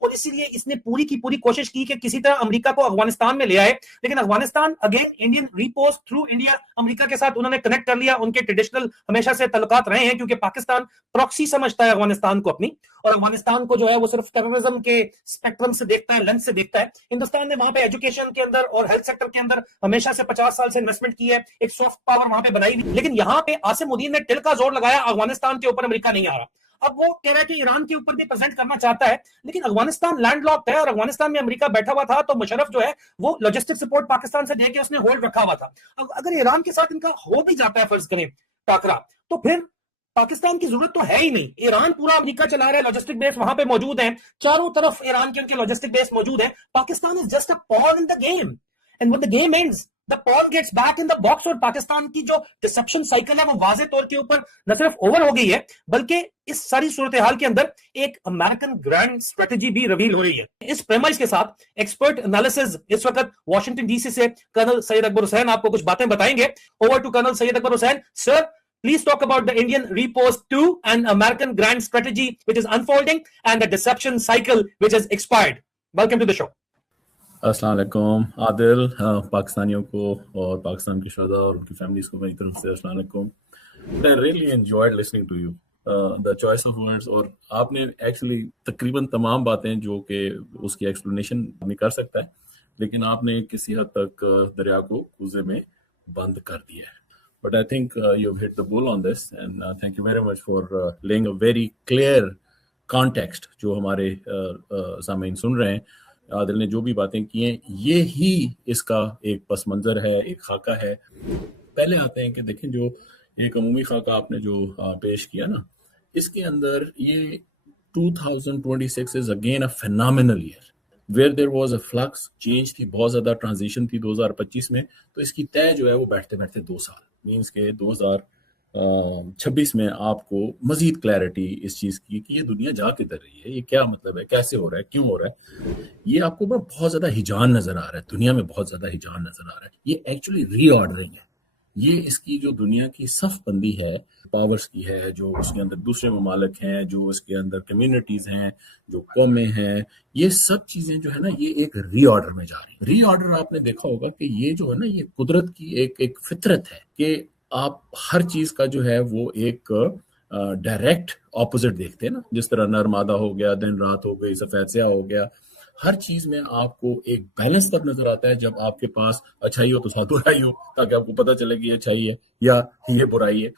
اور اسی لیے اس نے پوری کی پوری کوشش کی کہ کسی طرح امریکہ کو افغانستان میں لے آئے. لیکن افغانستان اگین انڈین ریپوز تھرو انڈیا امریکہ کے ساتھ انہوں نے کنیکٹ کر لیا. ان کے ٹریڈیشنل ہمیشہ سے تعلقات رہے ہیں کیونکہ پاکستان پراکسی سمجھتا ہے افغانستان کو اپنی, اور افغانستان کو جو ہے وہ صرف ٹیررزم کے اسپیکٹرم سے دیکھتا ہے, لینس سے دیکھتا ہے. ہندوستان نے وہاں پہ ایجوکیشن کے اندر اور ہیلتھ سیکٹر کے اندر ہمیشہ سے 50 سال سے انویسٹمنٹ کی ہے, ایک سافٹ پاور وہاں پہ بنائی ہوئی. لیکن یہاں پہ عاصم الدین نے ٹل کا زور لگایا افغانستان کے اوپر امریکہ نہیں آ رہا. اب وہ کہہ رہا ہے کہ ایران کے اوپر بھی پریزنٹ کرنا چاہتا ہے, لیکن افغانستان لینڈ لاکڈ ہے اور افغانستان میں امریکہ بیٹھا ہوا تھا, تو مشرف جو ہے وہ لاجسٹک سپورٹ پاکستان سے دے کے اس نے ہولڈ رکھا ہوا تھا. اب اگر ایران کے ساتھ ان کا ہو بھی جاتا ہے فرض کریں ٹاکرا, تو پھر پاکستان کی ضرورت تو ہے ہی نہیں. ایران پورا امریکہ چلا رہا ہے, لاجسٹک بیس وہاں پہ موجود ہیں, چاروں طرف ایران کے ان کے لاجسٹک بیس موجود ہیں. Pakistan is just a pawn in the game, and when the game ends the pawn gets back in the box. اور پاکستان کی جو ڈسپشن سائیکل ہے وہ واضح طور کے اوپر نہ صرف اوور ہو گئی ہے بلکہ اس ساری صورتحال کے اندر ایک امریکن گرینڈ اسٹریٹجی بھی ریویل ہو رہی ہے. اس پریمائز کے ساتھ ایکسپرٹ انالیسز اس وقت واشنگٹن ڈی سی سے کرنل سید اکبر حسین آپ کو کچھ باتیں بتائیں گے. Over to colonel Syed Akbar Hussain. Sir, please talk about the Indian Repost 2 and American grand strategy which is unfolding and the deception cycle which has expired. Welcome to the show. السلام علیکم عادل, پاکستانیوں کو اور پاکستان کے شہداء اور ان کی فیملیز کو میری طرف سے السلام علیکم. I really enjoyed listening to you. The choice of words, اور آپ نے ایکچولی تقریباً تمام باتیں جو کہ اس کی ایکسپلینیشن آدمی کر سکتا ہے, لیکن آپ نے کسی حد تک دریا کو کوزے میں بند کر دیا ہے. But I think you've hit the bull on this, and thank you very much for laying a very clear context جو ہمارے سامعین سن رہے ہیں. عادل نے جو بھی باتیں کی ہیں یہ ہی اس کا ایک پس منظر ہے, ایک خاکہ ہے. پہلے آتے ہیں کہ دیکھیں جو ایک عمومی خاکہ آپ نے جو پیش کیا نا, اس کے اندر یہ 2026 is again a phenomenal year where there was a flux, change تھی, بہت زیادہ ٹرانزیشن تھی 2025 میں. تو اس کی طے جو ہے وہ بیٹھتے بیٹھتے 2 سال, مینس کہ 2026 میں آپ کو مزید کلیئرٹی اس چیز کی کہ یہ دنیا جا کدھر رہی ہے, یہ کیا مطلب ہے, کیسے ہو رہا ہے, کیوں ہو رہا ہے. یہ آپ کو بہت زیادہ ہجان نظر آ رہا ہے, دنیا میں بہت زیادہ ہجان نظر آ رہا ہے. یہ ایکچولی ری آرڈرنگ ہے. یہ اس کی جو دنیا کی صف بندی ہے پاورز کی ہے, جو اس کے اندر دوسرے ممالک ہیں, جو اس کے اندر کمیونٹیز ہیں, جو قومیں ہیں, یہ سب چیزیں جو ہے نا یہ ایک ری آرڈر میں جا رہی ہیں. ری آرڈر آپ نے دیکھا ہوگا کہ یہ جو ہے نا یہ قدرت کی ایک فطرت ہے کہ آپ ہر چیز کا جو ہے وہ ایک ڈائریکٹ اپوزٹ دیکھتے ہیں نا. جس طرح نرمادہ ہو گیا, دن رات ہو گئی, سفید سیاہ ہو گیا, ہر چیز میں آپ کو ایک بیلنس تب نظر آتا ہے جب آپ کے پاس اچھائی ہو تو ساتھ برائی ہو, تاکہ آپ کو پتہ چلے کہ یہ اچھائی ہے یا یہ برائی ہے.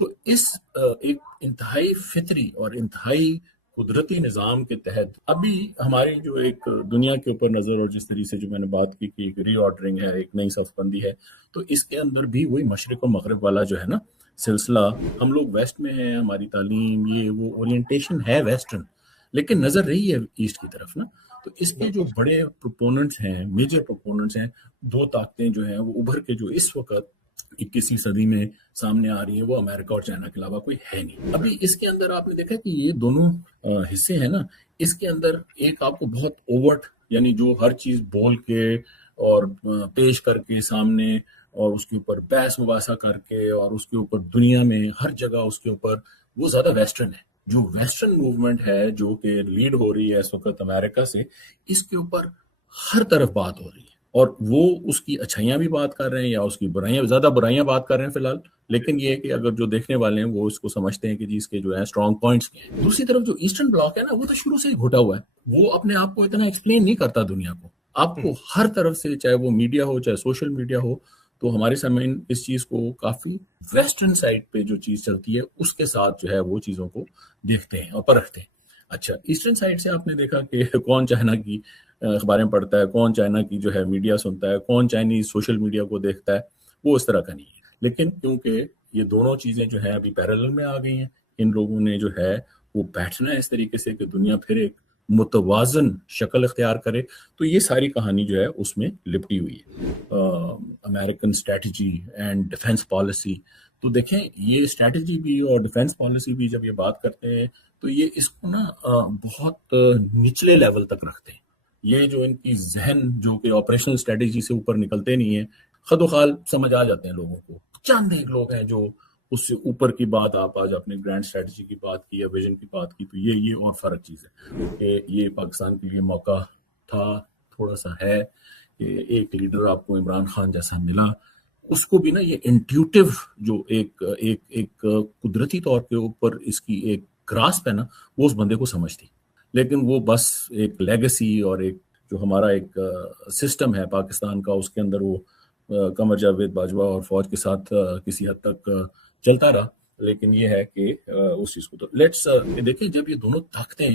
تو اس ایک انتہائی فطری اور انتہائی قدرتی نظام کے تحت ابھی ہماری جو ایک دنیا کے اوپر نظر, اور جس طریقے سے جو میں نے بات کی کہ ایک ری آرڈرنگ ہے, ایک نئی صف بندی ہے, تو اس کے اندر بھی وہی مشرق و مغرب والا جو ہے نا سلسلہ. ہم لوگ ویسٹ میں ہیں, ہماری تعلیم یہ وہ اورینٹیشن ہے ویسٹرن, لیکن نظر رہی ہے ایسٹ کی طرف نا. تو اس کے جو بڑے پروپوننٹس ہیں, میجر پروپوننٹس ہیں, 2 طاقتیں جو ہیں وہ ابھر کے جو اس وقت 21ویں صدی میں سامنے آ رہی ہیں, وہ امریکہ اور چائنا کے علاوہ کوئی ہے نہیں. ابھی اس کے اندر آپ نے دیکھا کہ یہ دونوں حصے ہیں نا, اس کے اندر ایک آپ کو بہت اوورٹ, یعنی جو ہر چیز بول کے اور پیش کر کے سامنے, اور اس کے اوپر بحث مباحثہ کر کے, اور اس کے اوپر دنیا میں ہر جگہ اس کے اوپر, وہ زیادہ ویسٹرن ہے. جو ویسٹرن موومنٹ ہے جو کہ لیڈ ہو رہی ہے اس وقت امریکہ سے, اس کے اوپر ہر طرف بات ہو رہی ہے, اور وہ اس کی اچھائیاں بھی بات کر رہے ہیں یا اس کی برائیاں, زیادہ برائیاں بات کر رہے ہیں فی الحال. لیکن یہ کہ اگر جو دیکھنے والے ہیں وہ اس کو سمجھتے ہیں کہ جی اس کے جو ہے اسٹرانگ پوائنٹس کیا ہیں. دوسری طرف جو ایسٹرن بلاک ہے نا, وہ تو شروع سے ہی گھٹا ہوا ہے, وہ اپنے آپ کو اتنا ایکسپلین نہیں کرتا دنیا کو. آپ کو ہر طرف سے, چاہے وہ میڈیا ہو چاہے سوشل میڈیا ہو, تو ہمارے سامعین اس چیز کو کافی ویسٹرن سائڈ پہ جو چیز چلتی ہے اس کے ساتھ جو ہے وہ چیزوں کو دیکھتے ہیں اور پرکھتے ہیں. اچھا, ایسٹرن سائڈ سے آپ نے دیکھا کہ کون چائنا کی اخباریں پڑھتا ہے, کون چائنا کی جو ہے میڈیا سنتا ہے, کون چائنیز سوشل میڈیا کو دیکھتا ہے, وہ اس طرح کا نہیں ہے. لیکن کیونکہ یہ دونوں چیزیں جو ہیں ابھی پیرالل میں آ گئی ہیں, ان لوگوں نے جو ہے وہ بیٹھنا ہے اس طریقے سے کہ دنیا پھر ایک متوازن شکل اختیار کرے. تو یہ ساری کہانی جو ہے اس میں لپٹی ہوئی ہے. American strategy and defence policy, تو دیکھیں یہ اسٹریٹجی بھی اور ڈیفینس پالیسی بھی جب یہ بات کرتے ہیں تو یہ اس کو نا بہت نچلے لیول تک رکھتے ہیں. یہ جو ان کی ذہن جو کہ آپریشنل اسٹریٹجی سے اوپر نکلتے نہیں ہیں, خد و خال سمجھ آ جاتے ہیں لوگوں کو. چند ایک لوگ ہیں جو اس سے اوپر کی بات آپ آج اپنے گرینڈ اسٹریٹجی کی بات کی یا ویژن کی بات کی، تو یہ اور فرق چیز ہے کہ یہ پاکستان کے لیے موقع تھا، تھوڑا سا ہے کہ ایک لیڈر آپ کو عمران خان جیسا ملا، اس کو بھی نا یہ انٹیوٹیو جو ایک قدرتی طور کے اوپر اس کی ایک گراسپ ہے نا، وہ اس بندے کو سمجھتی، لیکن وہ بس ایک لیگسی اور ایک جو ہمارا ایک سسٹم ہے پاکستان کا، اس کے اندر وہ قمر جاوید باجوہ اور فوج کے ساتھ کسی حد تک چلتا رہا، لیکن یہ ہے کہ اس چیز کو تو لیٹس دیکھیں جب یہ دونوں طاقتیں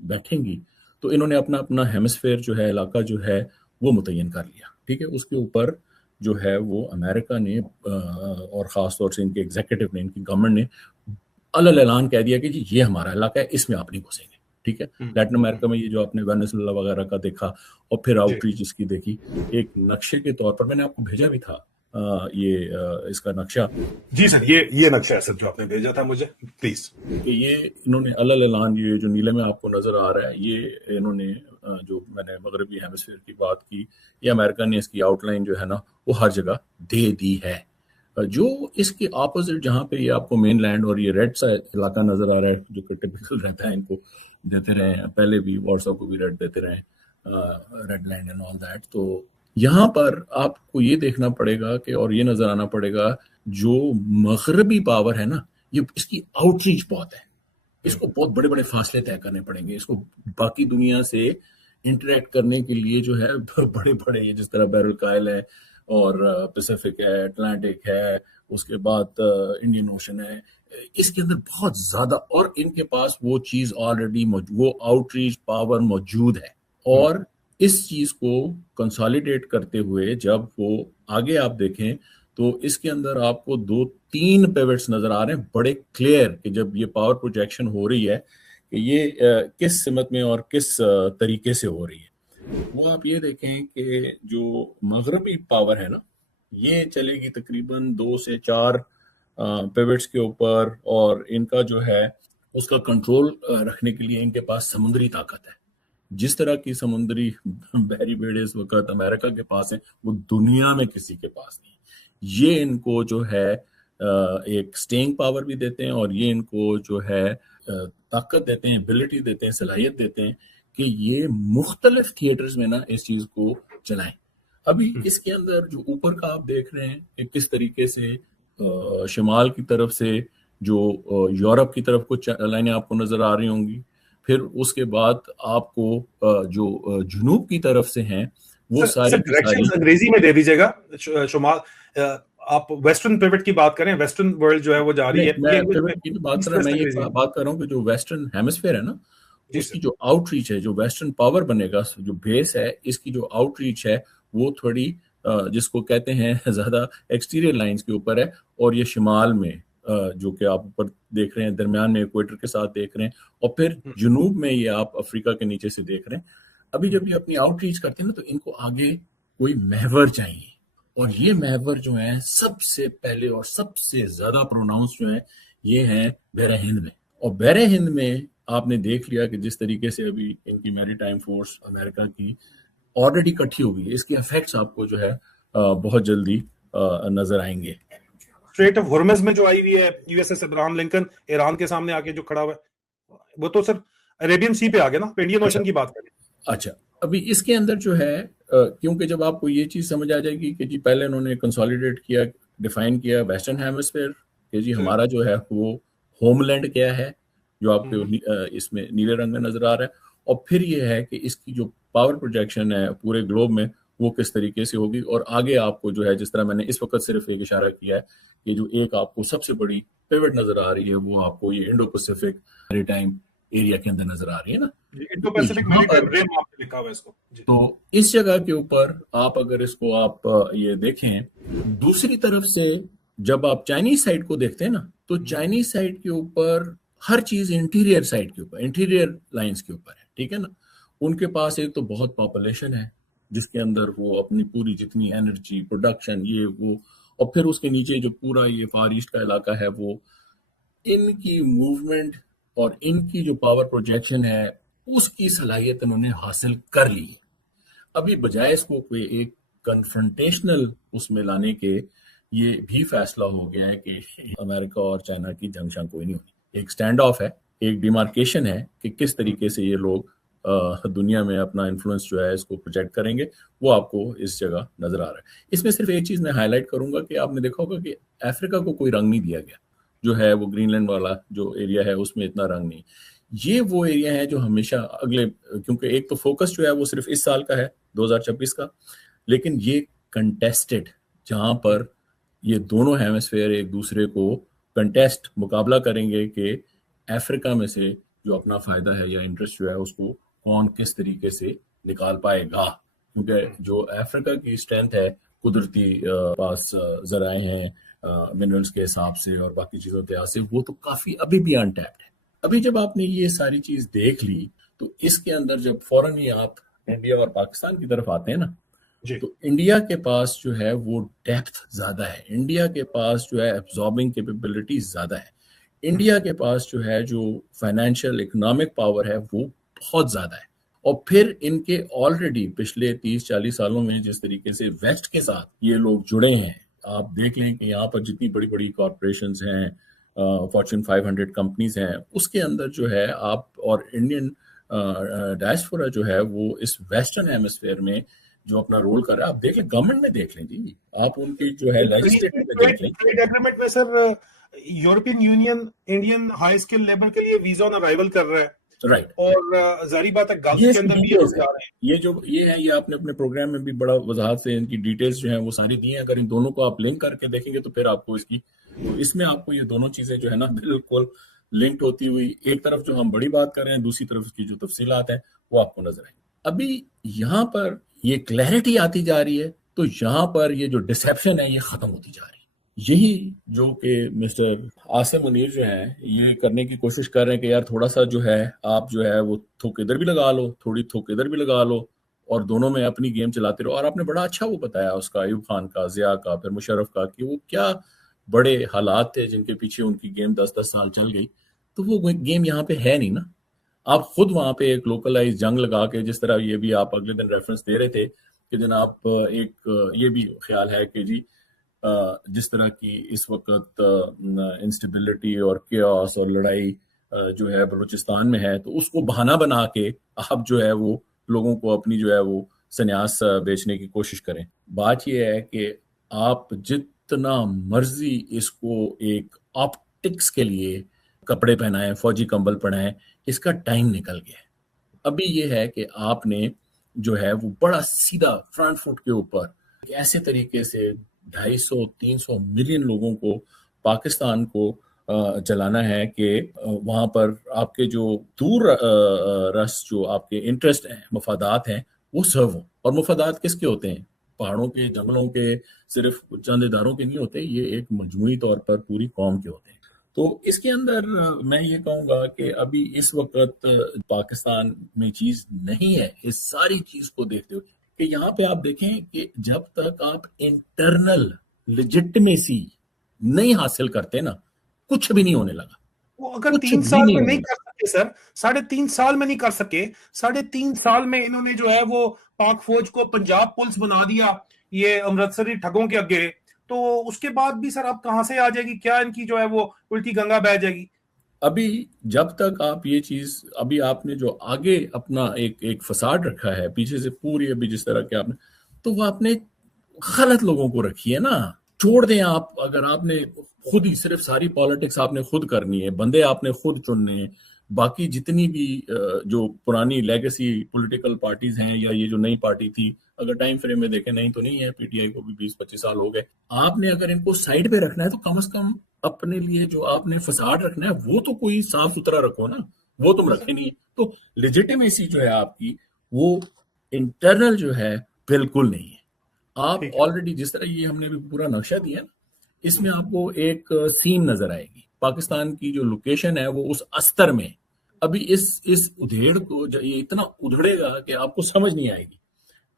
بیٹھیں گی تو انہوں نے اپنا اپنا ہیمسفیئر جو ہے، علاقہ جو ہے وہ متعین کر لیا، ٹھیک ہے، اس کے اوپر جو ہے وہ امریکہ نے اور خاص طور سے ان کے ایگزیکٹو نے، ان کی گورنمنٹ نے اعلان کہہ دیا کہ جی یہ ہمارا علاقہ ہے، اس میں آپ نہیں گھسیں گے، ٹھیک ہے۔ لیٹن امریکہ میں یہ جو آپ نے وینزویلا وغیرہ کا دیکھا اور پھر آؤٹ ریچ اس کی دیکھی، ایک نقشے کے طور پر میں نے آپ کو بھیجا بھی تھا یہ اس کا نقشہ، جی سر، یہ نقشہ ہے سر جو آپ نے بھیجا تھا مجھے، پلیز۔ کہ یہ انہوں نے اعلان، یہ جو نیلے میں آپ کو نظر آ رہا ہے، یہ انہوں نے جو میں نے مغربی ہیمسفیئر کی بات کی، یہ امریکہ نے اس کی آؤٹ لائن جو ہے نا وہ ہر جگہ دے دی ہے۔ جو اس کے اپوزٹ جہاں پہ یہ آپ کو مین لینڈ اور یہ ریڈ سا علاقہ نظر آ رہا ہے جو کہ ٹپیکل رہتا ہے، ان کو دیتے رہے ہیں پہلے بھی، وارسا کو بھی ریڈ دیتے رہے، red land and all that, تو یہاں پر آپ کو یہ دیکھنا پڑے گا کہ اور یہ نظر آنا پڑے گا جو مغربی پاور ہے نا، یہ اس کی آؤٹ ریچ بہت ہے، اس کو بہت بڑے بڑے فاصلے طے کرنے پڑیں گے، اس کو باقی دنیا سے انٹریکٹ کرنے کے لیے جو ہے بڑے بڑے، یہ جس طرح بحر الکاہل ہے اور پیسیفک ہے، اٹلانٹک ہے، اس کے بعد انڈین اوشن ہے، اس کے اندر بہت زیادہ، اور ان کے پاس وہ چیز آلریڈی وہ آؤٹ ریچ پاور موجود ہے، اور اس چیز کو کنسالیڈیٹ کرتے ہوئے جب وہ آگے آپ دیکھیں تو اس کے اندر آپ کو 2-3 پیوٹس نظر آ رہے ہیں بڑے کلیئر، کہ جب یہ پاور پروجیکشن ہو رہی ہے کہ یہ کس سمت میں اور کس طریقے سے ہو رہی ہے۔ وہ آپ یہ دیکھیں کہ جو مغربی پاور ہے نا، یہ چلے گی تقریباً 2 سے 4 پیوٹس کے اوپر، اور ان کا جو ہے اس کا کنٹرول رکھنے کے لیے ان کے پاس سمندری طاقت ہے، جس طرح کی سمندری بحری بیڑے اس وقت امریکہ کے پاس ہیں وہ دنیا میں کسی کے پاس نہیں۔ یہ ان کو جو ہے ایک سٹینگ پاور بھی دیتے ہیں، اور یہ ان کو جو ہے طاقت دیتے ہیں، ایبلٹی دیتے ہیں، صلاحیت دیتے ہیں کہ یہ مختلف تھیٹرز میں نا اس چیز کو چلائیں۔ ابھی اس کے اندر جو اوپر کا آپ دیکھ رہے ہیں کہ کس طریقے سے شمال کی طرف سے جو یورپ کی طرف کچھ لائنیں آپ کو نظر آ رہی ہوں گی، پھر اس کے بعد آپ کو جو جنوب کی طرف سے ہیں وہ ساری ڈائریکشنز انگریزی میں دے دیجیے گا، شمال آپ ویسٹرن پیوٹ کی بات کریں، ویسٹرن ورلڈ جو ہے وہ جا رہی ہے، میں پیوٹ کی بات کر رہا ہوں، میں یہ بات کر رہا ہوں کہ جو ویسٹرن ہیمسفیئر ہے نا، اس کی جو آؤٹ ریچ ہے، جو ویسٹرن پاور بنے گا، جو بیس ہے اس کی جو آؤٹ ریچ ہے وہ تھوڑی جس کو کہتے ہیں زیادہ ایکسٹیریئر لائنز کے اوپر ہے، اور یہ شمال میں جو کہ آپ اوپر دیکھ رہے ہیں، درمیان میں ایکویٹر کے ساتھ دیکھ رہے ہیں، اور پھر جنوب میں یہ آپ افریقہ کے نیچے سے دیکھ رہے ہیں۔ ابھی جب یہ اپنی آؤٹ ریچ کرتے ہیں نا تو ان کو آگے کوئی محور چاہیے، اور یہ محور جو ہیں سب سے پہلے اور سب سے زیادہ پروناؤنس جو ہیں یہ ہیں بحر ہند میں، اور بحر ہند میں آپ نے دیکھ لیا کہ جس طریقے سے ابھی ان کی میری ٹائم فورس امریکہ کی آلریڈی کٹھی ہو گئی ہے، اس کے افیکٹس آپ کو جو ہے بہت جلدی نظر آئیں گے۔ اسٹریٹ آف ہرمز میں جو آئی ہوئی ہے U S S Abraham Lincoln Iran کے سامنے آ کے جو کھڑا ہوا ہے، وہ تو سر عربین سی پہ آ گیا نا، انڈین اوشن کی بات کریں۔ اچھا، ابھی اس کے اندر جو ہے کیونکہ جب آپ کو یہ چیز سمجھ آ جائے گی کہ جی پہلے انہوں نے کنسالیڈیٹ کیا، ڈیفائن کیا ویسٹرن ہیمسفیئر کہ جی ہمارا جو ہے وہ ہوم لینڈ کیا ہے جو آپ کو اس میں نیلے رنگ میں نظر آ رہا ہے، اور پھر یہ ہے کہ اس کی جو پاور پروجیکشن ہے پورے گلوب میں وہ کس طریقے سے ہوگی، اور آگے آپ کو جو ہے جس طرح میں نے اس وقت صرف ایک اشارہ کیا ہے کہ جو ایک آپ کو سب سے بڑی پیوٹ نظر آ رہی ہے وہ آپ کو یہ انڈو پیسیفک میری ٹائم ایریا کے اندر نظر آ رہی ہے نا، انڈو پیسیفک میری ٹائم ریم آپ نے لکھا ہوا ہے اس کو۔ تو اس جگہ کے اوپر آپ اگر اس کو آپ یہ دیکھیں، دوسری طرف سے جب آپ چائنیز سائڈ کو دیکھتے ہیں نا تو چائنیز سائڈ کے اوپر ہر چیز انٹیریئر سائڈ کے اوپر، انٹیریئر لائنز کے اوپر ہے، ٹھیک ہے نا۔ ان کے پاس ایک تو بہت پاپولیشن ہے جس کے اندر وہ اپنی پوری جتنی انرجی پروڈکشن یہ وہ، اور پھر اس کے نیچے جو پورا یہ فار ایسٹ کا علاقہ ہے وہ ان کی موومنٹ اور ان کی جو پاور پروجیکشن ہے اس کی صلاحیت انہوں نے حاصل کر لی ہے۔ ابھی بجائے اس کو کوئی ایک کنفرنٹیشنل اس میں لانے کے یہ بھی فیصلہ ہو گیا ہے کہ امریکہ اور چائنا کی جنگ شنگ کوئی نہیں ہونی. ایک اسٹینڈ آف ہے, ایک ڈیمارکیشن ہے کہ کس طریقے سے یہ لوگ دنیا میں اپنا انفلوئنس جو ہے اس کو پروجیکٹ کریں گے, وہ آپ کو اس جگہ نظر آ رہا ہے. اس میں صرف ایک چیز میں ہائی لائٹ کروں گا کہ آپ نے دیکھا ہوگا کہ افریقہ کو کوئی رنگ نہیں دیا گیا, جو ہے وہ گرین لینڈ والا جو ایریا ہے اس میں اتنا رنگ نہیں. یہ وہ ایریا ہے جو ہمیشہ اگلے, کیونکہ ایک تو فوکس جو ہے وہ صرف اس سال کا ہے 2026 کا, لیکن یہ کنٹیسٹڈ جہاں پر یہ دونوں ہیمسفیئر ایک دوسرے کو کنٹیسٹ مقابلہ کریں گے کہ افریقہ میں سے جو اپنا فائدہ ہے یا انٹرسٹ جو ہے اس کو کون کس طریقے سے نکال پائے گا. کیونکہ جو افریقہ کی اسٹرینتھ ہے قدرتی پاس ذرائع ہیں منرلز کے حساب سے اور باقی چیزوں کے حساب سے, وہ تو کافی ابھی بھی انٹیپڈ ہے. ابھی جب آپ نے یہ ساری چیز دیکھ لی تو اس کے اندر جب فوراً ہی آپ انڈیا اور پاکستان کی طرف آتے ہیں نا, تو انڈیا کے پاس جو ہے وہ ڈیپتھ زیادہ ہے, انڈیا کے پاس جو ہے ایبزاربنگ کیپیبلٹی زیادہ ہے, انڈیا کے پاس جو ہے جو فائنینشیل اکنامک پاور ہے وہ بہت زیادہ ہے. اور پھر ان کے آلریڈی پچھلے 30-40 سالوں میں جس طریقے سے ویسٹ کے ساتھ یہ لوگ جڑے ہیں, آپ دیکھ لیں کہ یہاں پر جتنی بڑی بڑی کارپوریشنز ہیں, فارچون 500 کمپنیز ہیں, اس کے اندر جو ہے آپ اور انڈین ڈائسپورا جو ہے وہ اس ویسٹرن ہیمسفیئر میں جو اپنا رول کر رہا ہے, آپ دیکھ لیں گورنمنٹ میں دیکھ لیں جی, آپ ان کی جو ہے لیجسلیٹر میں دیکھ لیں. ٹریڈ ایگریمنٹ میں sir European Union Indian high skill labour کے لیے ویزا آن ارائیول کر رہا ہے, رائٹ, اور ظاہری بات ہے گلف کے اندر بھی یہ جو یہ ہے, یہ آپ نے اپنے پروگرام میں بھی بڑا وضاحت سے ان کی ڈیٹیلز جو ہیں وہ ساری دی ہیں. اگر ان دونوں کو آپ لنک کر کے دیکھیں گے تو پھر آپ کو اس میں آپ کو یہ دونوں چیزیں جو ہے نا بالکل لنکڈ ہوتی ہوئی, ایک طرف جو ہم بڑی بات کر رہے ہیں, دوسری طرف اس کی جو تفصیلات ہیں وہ آپ کو نظر آئیں. ابھی یہاں پر یہ کلیئرٹی آتی جا رہی ہے, تو یہاں پر یہ جو ڈسیپشن ہے یہ ختم ہوتی جا رہی ہے. یہی جو کہ مسٹر عاصم منیر جو ہیں یہ کرنے کی کوشش کر رہے ہیں کہ یار تھوڑا سا جو ہے آپ جو ہے وہ تھوک ادھر بھی لگا لو, تھوڑی تھوک ادھر بھی لگا لو, اور دونوں میں اپنی گیم چلاتے رہو. اور آپ نے بڑا اچھا وہ بتایا اس کا, ایوب خان کا, ضیاء کا, پھر مشرف کا, کہ وہ کیا بڑے حالات تھے جن کے پیچھے ان کی گیم 10-10 سال چل گئی. تو وہ گیم یہاں پہ ہے نہیں نا. آپ خود وہاں پہ ایک لوکلائز جنگ لگا کے, جس طرح یہ بھی آپ اگلے دن ریفرنس دے رہے تھے کہ جناب ایک یہ بھی خیال ہے کہ جی جس طرح کی اس وقت انسٹیبلٹی اور کیوس اور لڑائی جو ہے بلوچستان میں ہے, تو اس کو بہانہ بنا کے آپ جو ہے وہ لوگوں کو اپنی جو ہے وہ سنیاس بیچنے کی کوشش کریں. بات یہ ہے کہ آپ جتنا مرضی اس کو ایک آپٹکس کے لیے کپڑے پہنائیں, فوجی کمبل پہنائیں, اس کا ٹائم نکل گیا ہے. ابھی یہ ہے کہ آپ نے جو ہے وہ بڑا سیدھا فرنٹ فٹ کے اوپر ایسے طریقے سے 250-300 ملین لوگوں کو پاکستان کو چلانا ہے کہ وہاں پر آپ کے جو دور رس جو آپ کے انٹرسٹ ہیں, مفادات ہیں, وہ سرو ہوں. اور مفادات کس کے ہوتے ہیں؟ پہاڑوں کے, جنگلوں کے, صرف چند اداروں کے نہیں ہوتے, یہ ایک مجموعی طور پر پوری قوم کے ہوتے ہیں. تو اس کے اندر میں یہ کہوں گا کہ ابھی اس وقت پاکستان میں چیز نہیں ہے اس ساری چیز کو دیکھتے ہوئے کہ یہاں پہ آپ دیکھیں کہ جب تک آپ انٹرنل لیجٹمیسی نہیں حاصل کرتے نا, کچھ بھی نہیں ہونے لگا. وہ اگر 3 سال میں نہیں کر سکے سر, 3.5 سال میں نہیں کر سکے, 3.5 سال میں انہوں نے جو ہے وہ پاک فوج کو پنجاب پولیس بنا دیا یہ امرتسری ٹھگوں کے اگے, تو اس کے بعد بھی سر آپ کہاں سے آ جائے گی, کیا ان کی جو ہے وہ الٹی گنگا بہ جائے گی؟ ابھی جب تک آپ یہ چیز, ابھی آپ نے جو آگے اپنا ایک فساد رکھا ہے پیچھے سے پوری, ابھی جس طرح کہ آپ نے, تو وہ آپ نے غلط لوگوں کو رکھی ہے نا. چھوڑ دیں آپ, اگر آپ نے خود ہی صرف ساری پالیٹکس آپ نے خود کرنی ہے, بندے آپ نے خود چننے ہیں, باقی جتنی بھی جو پرانی لیگیسی پولیٹیکل پارٹیز ہیں یا یہ جو نئی پارٹی تھی, اگر ٹائم فریم میں دیکھیں نہیں تو نہیں ہے, پی ٹی آئی کو بھی 20-25 سال ہو گئے, آپ نے اگر ان کو سائڈ پہ رکھنا ہے تو کم از کم اپنے لیے جو آپ نے فساد رکھنا ہے وہ تو کوئی صاف ستھرا رکھو نا, وہ تم رکھے نہیں. تو لیجیٹیمیسی جو ہے آپ کی وہ انٹرنل جو ہے بالکل نہیں ہے. آپ آلریڈی جس طرح یہ ہم نے بھی پورا نقشہ دیا نا, اس میں آپ کو ایک سین نظر آئے گی. پاکستان کی جو لوکیشن ہے وہ اس استر میں, ابھی اس ادھیڑ کو یہ اتنا ادھڑے گا کہ آپ کو سمجھ نہیں آئے گی.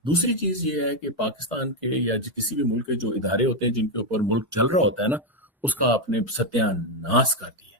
دوسری چیز یہ ہے کہ پاکستان کے یا کسی بھی ملک کے جو ادارے ہوتے ہیں جن کے اوپر ملک چل رہا ہوتا ہے نا, اس کا آپ نے ستیہ ناش کر دیا.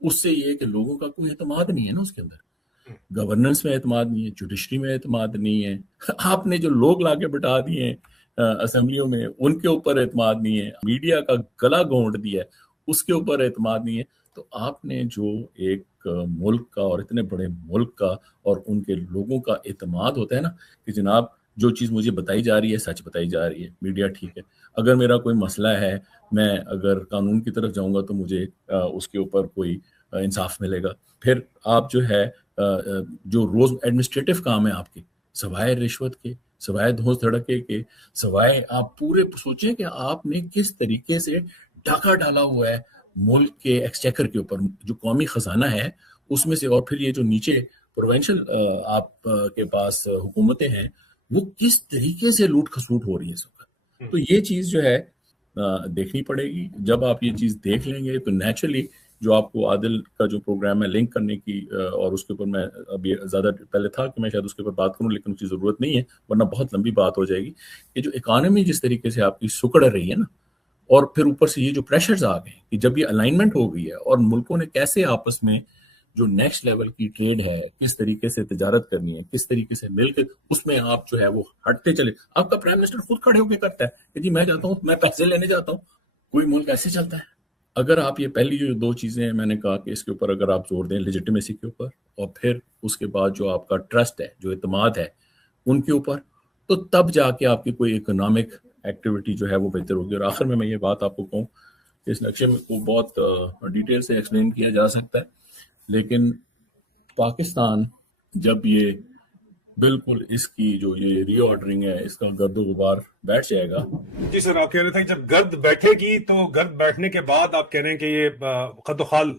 اس سے یہ کہ لوگوں کا کوئی اعتماد نہیں ہے نا, اس کے اندر گورننس میں اعتماد نہیں ہے, جوڈیشری میں اعتماد نہیں ہے. آپ نے جو لوگ لا کے بٹھا دیے ہیں اسمبلیوں میں ان کے اوپر اعتماد نہیں ہے, میڈیا کا گلا گھونٹ دیا ہے اس کے اوپر اعتماد نہیں ہے. تو آپ نے جو ایک ملک کا اور اتنے بڑے ملک کا اور ان کے لوگوں کا اعتماد ہوتا ہے نا کہ جناب جو چیز مجھے بتائی جا رہی ہے سچ بتائی جا رہی ہے, میڈیا ٹھیک ہے, اگر میرا کوئی مسئلہ ہے میں اگر قانون کی طرف جاؤں گا تو مجھے اس کے اوپر کوئی انصاف ملے گا. پھر آپ جو ہے جو روز ایڈمنسٹریٹو کام ہے آپ کے, سوائے رشوت کے, سوائے دھوس دھڑکے کے, سوائے آپ پورے سوچیں کہ آپ نے کس طریقے سے ڈاکہ ڈالا ہوا ہے ملک کے ایکسچیکر کے اوپر, جو قومی خزانہ ہے اس میں سے, اور پھر یہ جو نیچے پروونشل آپ کے پاس حکومتیں ہیں وہ کس طریقے سے لوٹ کھسوٹ ہو رہی ہے اس وقت. تو یہ چیز جو ہے دیکھنی پڑے گی. جب آپ یہ چیز دیکھ لیں گے تو نیچرلی جو آپ کو عادل کا جو پروگرام ہے لنک کرنے کی, اور اس کے اوپر میں ابھی زیادہ پہلے تھا کہ میں شاید اس کے اوپر بات کروں لیکن اس کی ضرورت نہیں ہے ورنہ بہت لمبی بات ہو جائے گی, کہ جو اکانومی جس طریقے سے آپ کی سکڑ رہی ہے نا, اور پھر اوپر سے یہ جو پریشرز آ گئے کہ جب یہ الائنمنٹ ہو گئی ہے اور ملکوں نے کیسے آپس میں جو نیکسٹ لیول کی ٹریڈ ہے کس طریقے سے تجارت کرنی ہے, کس طریقے سے مل کے اس میں آپ جو ہے وہ ہٹتے چلے. آپ کا پرائم منسٹر خود کھڑے ہو کے کرتا ہے کہ جی میں جاتا ہوں, میں پیسے لینے جاتا ہوں. کوئی ملک ایسے چلتا ہے؟ اگر آپ یہ پہلی جو دو چیزیں ہیں میں نے کہا کہ اس کے اوپر اگر آپ زور دیں لیجیٹمیسی کے اوپر, اور پھر اس کے بعد جو آپ کا ٹرسٹ ہے, جو اعتماد ہے ان کے اوپر, تو تب جا کے آپ کی کوئی اکنامک ایکٹیویٹی جو ہے وہ بہتر ہوگی. اور آخر میں یہ بات آپ کو کہوں, اس نقشے میں کو بہت ڈیٹیل سے ایکسپلین کیا جا سکتا ہے, لیکن پاکستان جب یہ بالکل اس کی جو یہ ری آرڈرنگ ہے اس کا گرد و غبار بیٹھ جائے گا. جی سر, آپ کہہ رہے تھے جب گرد بیٹھے گی تو گرد بیٹھنے کے بعد آپ کہہ رہے ہیں کہ یہ خد و خال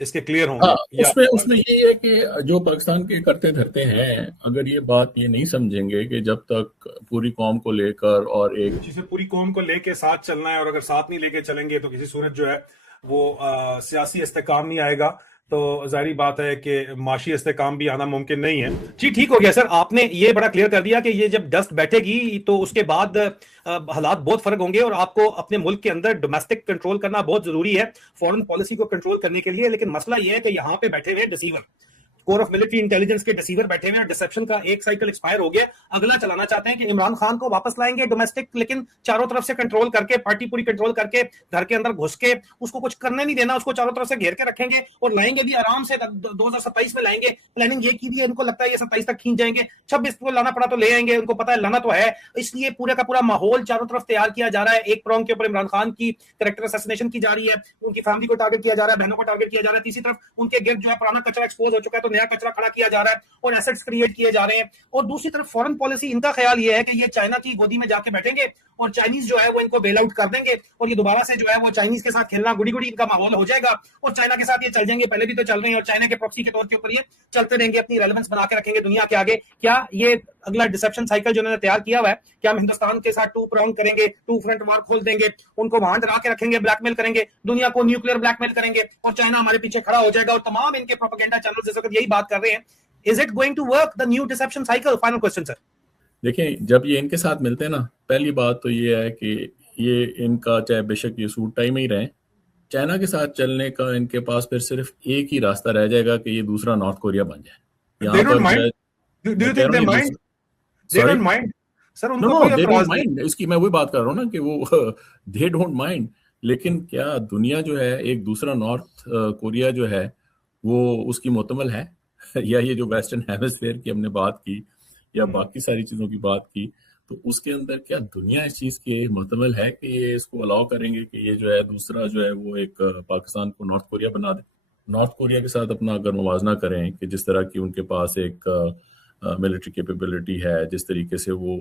اس کے کلیئر ہوں گے. ہاں, اس میں یہ ہے کہ جو پاکستان کے کرتے دھرتے ہیں اگر یہ بات یہ نہیں سمجھیں گے کہ جب تک پوری قوم کو لے کر اور ایک جسے پوری قوم کو لے کے ساتھ چلنا ہے, اور اگر ساتھ نہیں لے کے چلیں گے تو کسی صورت جو ہے وہ سیاسی استحکام نہیں آئے گا, تو ظاہری بات ہے کہ معاشی استحکام بھی آنا ممکن نہیں ہے. جی ٹھیک ہو گیا سر, آپ نے یہ بڑا کلیئر کر دیا کہ یہ جب ڈسٹ بیٹھے گی تو اس کے بعد حالات بہت فرق ہوں گے, اور آپ کو اپنے ملک کے اندر ڈومیسٹک کنٹرول کرنا بہت ضروری ہے فورن پالیسی کو کنٹرول کرنے کے لیے. لیکن مسئلہ یہ ہے کہ یہاں پہ بیٹھے ہوئے ڈسیور, کور آف ملٹری انٹیلیجنس کے ڈسیور بیٹھے ہوئے ہیں, ڈسپشن کا ایک سائیکل ایکسپائر ہو گیا, اگلا چلانا چاہتے ہیں کہ عمران خان کو واپس لائیں گے ڈومیسٹک, لیکن چاروں طرف سے کنٹرول کر کے, پارٹی پوری کنٹرول کر کے, گھر کے اندر گھس کے اس کو کچھ کرنے نہیں دینا, اس کو چاروں طرف سے گھیر کے رکھیں گے اور لائیں گے بھی آرام سے 2027 میں لائیں گے. پلاننگ یہ کی بھی ہے, ان کو لگتا ہے یہ 27 تک کھینچ جائیں گے, 26 کو لانا پڑا تو لے آئیں گے, ان کو پتا ہے لانا تو ہے. اس لیے پورے کا پورا ماحول چاروں طرف تیار کیا جا رہا ہے. ایک پرونگ کے اوپر عمران خان کی کریکٹر اسیسینیشن کی جا رہی ہے, ان کی فیملی کو ٹارگٹ کیا جا رہا ہے, بہنوں کو ٹارگٹ کیا جا رہا ہے, تیسری طرف ان کے گرد جو ہے پرانا کچرا ایکسپوز ہو چکا ہے تو نیا کچرا کھڑا کیا جا رہا ہے اور ایسٹس کریٹ کیے جا رہے ہیں. اور دوسری طرف فورن پالیسی ان کا خیال یہ ہے کہ یہ چائنا کی گودی میں جا کے بیٹھیں گے اور چائنیز جو ہے وہ ان کو بیل آؤٹ کر دیں گے, اور یہ دوبارہ سے جو ہے وہ چائنیز کے ساتھ کھیلنا گڑی گڑی ان کا ماحول ہو جائے گا, اور چائنا کے ساتھ یہ چل جائیں گے, پہلے بھی تو چل رہے ہیں, اور چائنا کے پراکسی کے طور کے اوپر یہ چلتے رہیں گے, اپنی ریلیونس بنا کے رکھیں گے دنیا کے آگے. کیا یہ اگلا ڈسپشن سائیکل جو انہوں نے تیار کیا ہوا ہے, کیا ہم ہندوستان کے ساتھ ٹو پرونگ کریں گے, ٹو فرنٹ وار کھول دیں گے, ان کو وہاں ڈرا کے رکھیں گے, بلیک میل کریں گے, دنیا کو نیوکلیر بلیک میل کریں گے, اور چائنا ہمارے پیچھے کھڑا ہو جائے گا, اور تمام ان کے پروپیگنڈا چینل اس وقت یہی بات کر رہے ہیں. Is it going to work, the new deception cycle? Final question, sir. دیکھیں جب یہ ان کے ساتھ ملتے ہیں نا, پہلی بات تو یہ ہے کہ یہ ان کا چاہے بے شک یہ سوٹ ٹائی میں ہی رہیں, چائنا کے ساتھ چلنے کا ان کے پاس پھر صرف ایک ہی راستہ رہ جائے گا کہ یہ دوسرا نارتھ کوریا بن جائے. They don't mind. Do you think they mind? They don't mind. Sir, ان کو کوئی اعتراض نہیں. اس کی میں وہی بات کر رہا ہوں نا کہ وہ they don't mind. لیکن کیا دنیا جو ہے ایک دوسرا نارتھ کوریا جو ہے وہ اس کی معتمل ہے, یا یہ جو ویسٹرن ہیمسفیئر کی ہم نے بات کی یا باقی ساری چیزوں کی بات کی, تو اس کے اندر کیا دنیا اس چیز کے معتمل ہے کہ یہ اس کو الاؤ کریں گے کہ یہ جو ہے دوسرا جو ہے وہ ایک پاکستان کو نارتھ کوریا بنا دے. نارتھ کوریا کے ساتھ اپنا اگر موازنہ کریں کہ جس طرح کی ان کے پاس ایک ملٹری کیپیبلٹی ہے, جس طریقے سے وہ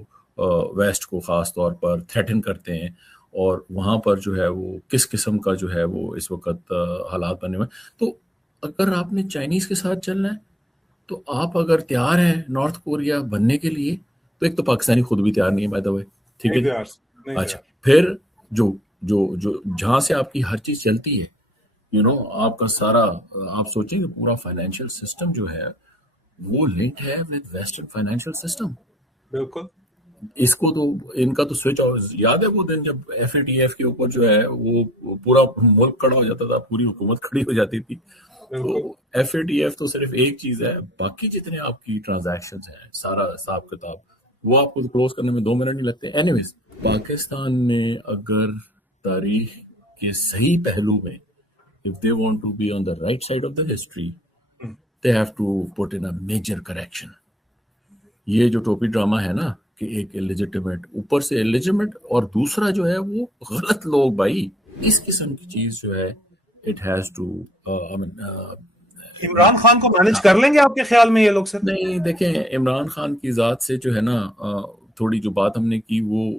ویسٹ کو خاص طور پر تھریٹن کرتے ہیں, اور وہاں پر جو ہے وہ کس قسم کا جو ہے وہ اس وقت حالات بنے ہوئے ہیں, تو اگر آپ نے چائنیز کے ساتھ چلنا ہے تو آپ اگر تیار ہیں نارتھ کوریا بننے کے لیے, تو ایک تو پاکستانی خود بھی تیار نہیں ہے بائی دا وے, ٹھیک ہے. اچھا, پھر جو جو جو جہاں سے آپ کی ہر چیز چلتی ہے, آپ کا سارا آپ سوچیں کہ پورا فائنینشیل سسٹم جو ہے وہ لنک ہے ود ویسٹرن فائنینشیل سسٹم. بالکل. اس کو تو ان کا تو سوئچ آف, یاد ہے وہ دن جب FATF کے اوپر جو ہے وہ پورا ملک کھڑا ہو جاتا تھا, پوری حکومت کھڑی ہو جاتی تھی. تو FATF تو صرف ایک چیز ہے, باقی جتنے آپ کی ٹرانزیکشنز ہیں سارا حساب کتاب وہ آپ کو کلوز کرنے میں 2 منٹ نہیں لگتے. اینی ویز, پاکستان نے اگر تاریخ کے صحیح پہلو میں if they want to be on the right side of the history they have to put in a major correction. یہ جو ٹوپی ڈرامہ ہے نا کہ ایک illegitimatate اوپر سے illegitimatate اور دوسرا جو ہے وہ غلط لوگ بھائی، اس قسم کی چیز جو ہے it has to Imran Khan کو مینج کر لیں گے آپ کے خیال میں یہ لوگ سر؟ نہیں دیکھیں، عمران خان کی ذات سے جو ہے نا تھوڑی جو بات ہم نے کی وہ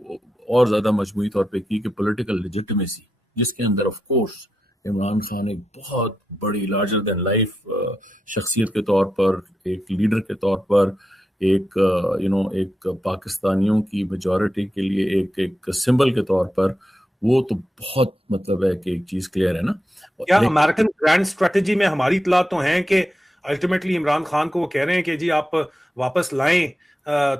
اور زیادہ مجموعی طور پہ کی کہ پولیٹیکل لیجٹمیسی، جس کے اندر آف کورس عمران خان ایک بہت بڑی لارجر دین لائف شخصیت کے طور پر، ایک لیڈر کے طور پر، ایک ایک پاکستانیوں کی میجورٹی کے لیے ایک سمبل کے طور پر، وہ تو بہت مطلب ہے کہ ایک چیز کلیئر ہے نا. کیا امریکن گرینڈ اسٹریٹجی میں ہماری اطلاع تو ہیں کہ الٹیمیٹلی عمران خان کو وہ کہہ رہے ہیں کہ جی آپ واپس لائیں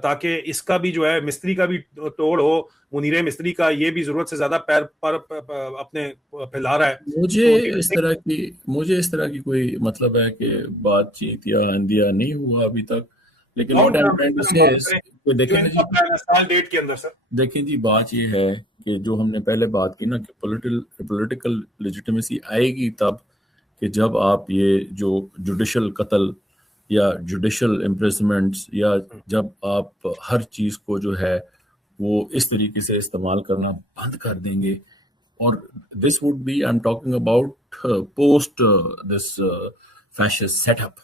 تاکہ اس کا بھی جو ہے مستری کا بھی توڑ ہو، منیر مستری کا یہ بھی ضرورت سے زیادہ پیر پر اپنے پھیلا رہا ہے. مجھے اس طرح کی کوئی مطلب ہے کہ بات چیت یا اندیا نہیں ہوا ابھی تک، لیکن دیکھیں جی بات یہ ہے کہ جو ہم نے پہلے بات کی نا کہ پولیٹیکل لیجٹمیسی آئے گی تب کہ جب آپ یہ جو جوڈیشل قتل یا جوڈیشل امپریزمنٹس یا جب آپ ہر چیز کو جو ہے وہ اس طریقے سے استعمال کرنا بند کر دیں گے. اور this would be I am talking about post this fascist setup,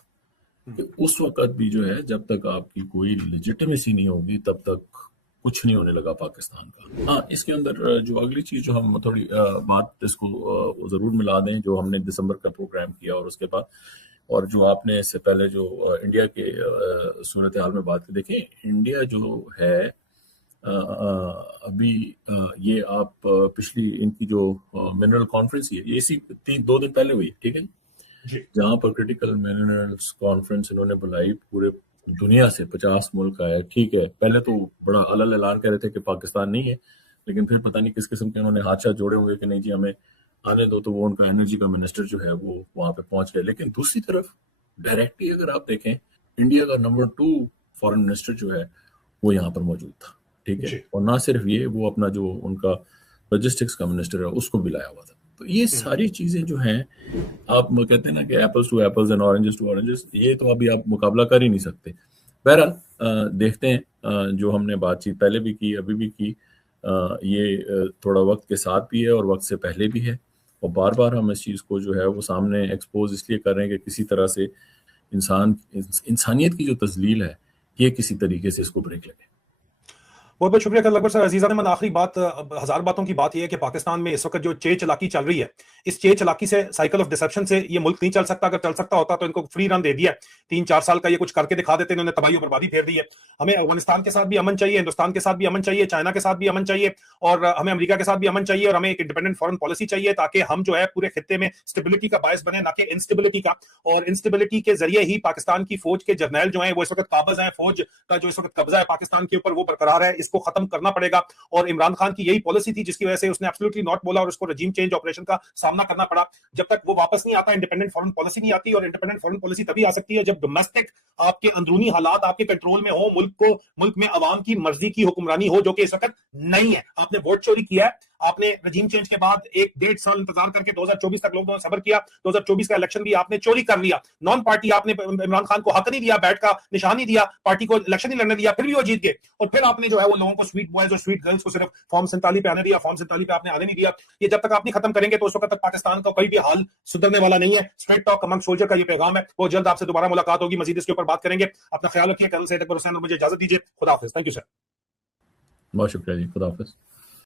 اس وقت بھی جو ہے جب تک آپ کی کوئی لیجٹمیسی نہیں ہوگی تب تک کچھ نہیں ہونے لگا پاکستان کا. ہاں اس کے اندر جو اگلی چیز جو ہم تھوڑی بات اس کو ضرور ملا دیں، جو ہم نے دسمبر کا پروگرام کیا اور اس کے بعد، اور جو آپ نے اس سے پہلے جو انڈیا کے صورتحال میں بات کی، دیکھیں انڈیا جو ہے ابھی یہ آپ پچھلی ان کی جو منرل کانفرنس ہے یہ اسی 2 دن پہلے ہوئی، ٹھیک ہے، جہاں پر کرٹیکل منرلز کانفرنس انہوں نے بلائی، پورے دنیا سے 50 ملک آئے. ٹھیک ہے، پہلے تو بڑا علل اعلان کر رہے تھے کہ پاکستان نہیں ہے، لیکن پھر پتہ نہیں کس قسم کے انہوں نے ہاتھ جوڑے ہوئے کہ نہیں جی ہمیں آنے دو، تو وہ ان کا انرجی کا منسٹر جو ہے وہ وہاں پہ پہنچ گئے. لیکن دوسری طرف ڈائریکٹلی اگر آپ دیکھیں انڈیا کا نمبر 2 فارن منسٹر جو ہے وہ یہاں پر موجود تھا، ٹھیک ہے، اور نہ صرف یہ، وہ اپنا جو ان کا لوجسٹکس کا منسٹر ہے اس کو بھی لایا ہوا تھا. تو یہ ساری چیزیں جو ہیں، آپ کہتے ہیں نا کہ apples to apples and oranges to oranges, یہ تو ابھی آپ مقابلہ کر ہی نہیں سکتے. بہرحال دیکھتے ہیں، جو ہم نے بات چیت پہلے بھی کی ابھی بھی کی، یہ تھوڑا وقت کے ساتھ بھی ہے اور وقت سے پہلے بھی ہے، اور بار بار ہم اس چیز کو جو ہے وہ سامنے ایکسپوز اس لیے کر رہے ہیں کہ کسی طرح سے انسانیت کی جو تذلیل ہے یہ کسی طریقے سے اس کو بریک لگے. بہت بہت شکریہ اکبر سر. عزیزان من، آخری بات، ہزار باتوں کی بات یہ ہے کہ پاکستان میں اس وقت جو چے چلاکی چل رہی ہے، اس چے چلاکی سے، سائیکل آف ڈسپشن سے یہ ملک نہیں چل سکتا. اگر چل سکتا ہوتا تو ان کو فری رن دے دیا، 3-4 سال کا یہ کچھ کر کے دکھا دیتے، انہوں نے تباہی و بربادی پھیر دی ہے. ہمیں افغانستان کے ساتھ بھی امن چاہیے، ہندوستان کے ساتھ بھی امن چاہیے، چائنا کے ساتھ بھی امن چاہیے، اور ہمیں امریکہ کے ساتھ بھی امن چاہیے، اور ہمیں ایک انڈیپینڈنٹ فارن پالیسی چاہیے تاکہ ہم جو ہے پورے خطے میں اسٹیبلٹی کا باعث بنے، نہ کہ انسٹیبلٹی کا. اور انسٹیبلٹی کے ذریعے ہی پاکستان کی فوج کے جرنیل جو ہیں وہ اس وقت قابض ہیں، فوج کا جو اس وقت قبضہ ہے پاکستان کے اوپر وہ برقرار ہے. اس کو ختم کرنا پڑے گا. اور عمران خان کی یہی پالیسی تھی جس کی وجہ سے اس نے ایبسولوٹلی ناٹ بولا اور اس کو رجیم چینج آپریشن کا سامنا کرنا پڑا. جب تک وہ واپس نہیں آتا انڈیپینڈنٹ فارن پالیسی نہیں آتی، اور انڈیپینڈنٹ فارن پالیسی تبھی آ سکتی ہے جب ڈومیسٹک آپ کے اندرونی حالات آپ کے کنٹرول میں ہو، ملک میں عوام کی مرضی کی حکمرانی ہو، جو کہ اس وقت نہیں ہے. آپ نے ووٹ چوری کیا ہے، آپ نے رجیم چینج کے بعد 1-1.5 سال انتظار کر کے 2024 تک لوگوں نے صبر کیا، 2024 کا الیکشن بھی آپ نے چوری کر لیا. نان پارٹی آپ نے عمران خان کو حق نہیں دیا، بیٹ کا نشان نہیں دیا، پارٹی کو الیکشن نہیں لڑنے دیا، پھر بھی وہ جیت گئے. اور پھر آپ نے جو ہے وہ لوگوں کو سویٹ بوائز اور سویٹ گرلز کو صرف فارم 47 پہ آنے دیا، فارم 47 پہ آپ نے آنے نہیں دیا. یہ جب تک آپ نہیں ختم کریں گے تو اس وقت تک پاکستان کا کوئی بھی حال سدھرنے والا نہیں ہے. اسٹریٹ ٹاک امنگ سولجر کا یہ پیغام ہے. وہ جلد آپ سے دوبارہ ملاقات ہوگی، مزید اس کے اوپر بات کریں گے. اپنا خیال رکھیے. کرنل سید اکبر حسین، اور مجھے اجازت دیجیے. خدا حافظ. Thank you sir. بہت شکریہ جی، خدا حافظ.